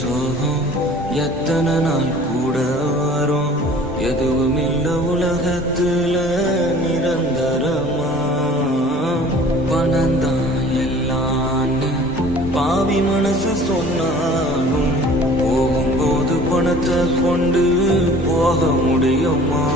சோகம் எத்தனை நாள் கூட வரும்? எதுவும் இல்ல உலகத்துல நிரந்தரமா? பணந்தான் எல்லான்னு பாவி மனசு சொன்னாலும் போகும்போது பணத்தை கொண்டு போக முடியுமா?